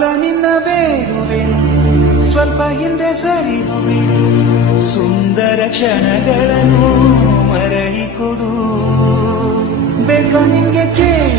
ಕಾಲ ನಿನ್ನ ಬೇಡುವೆನು, ಸ್ವಲ್ಪ ಹಿಂದೆ ಸರಿದು ಬಿಡು, ಸುಂದರ ಕ್ಷಣಗಳನ್ನು ಮರಳಿ ಕೊಡು. ಬೇಕ ನಿಂಗೆ ಕೇಳು